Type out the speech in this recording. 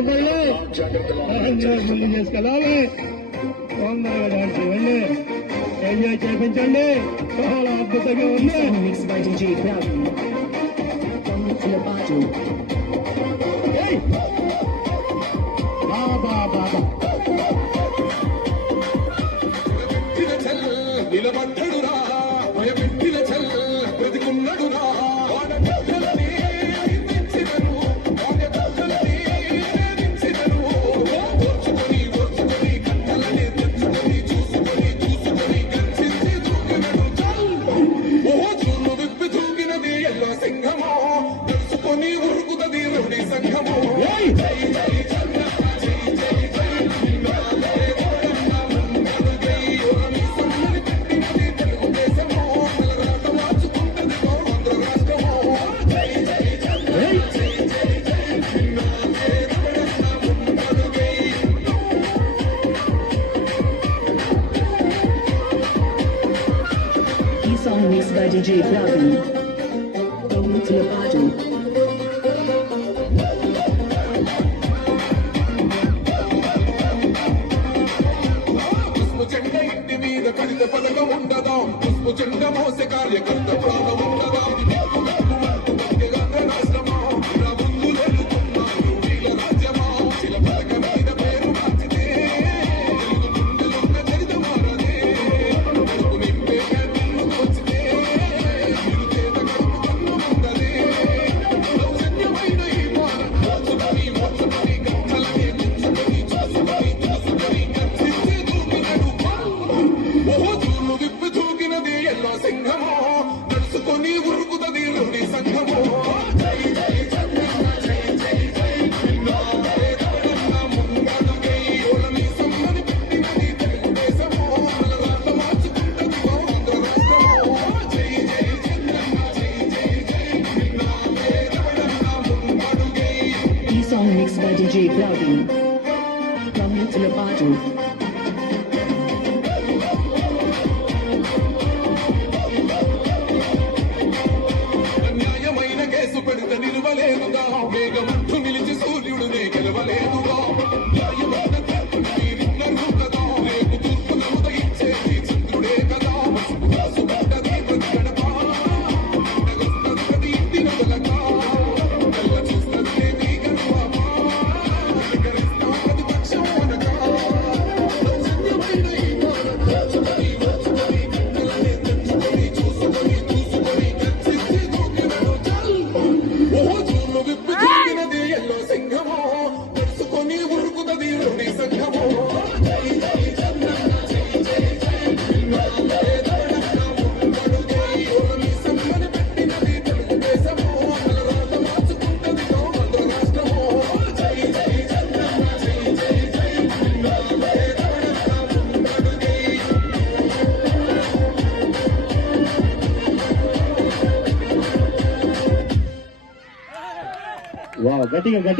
వెళ్ళి చేసుకెళ్ళాలి వెళ్ళి ఎంజాయ్ చేయించండి చాలా అద్భుతంగా ఉంది బాబా బాబా నిలబడ్డ Mix by DJ Blavi. Lepato. కార్యకర్త ప్రాణం ఉండదాం Thank you. G. Belgium. To your body. Wow, getting a getting.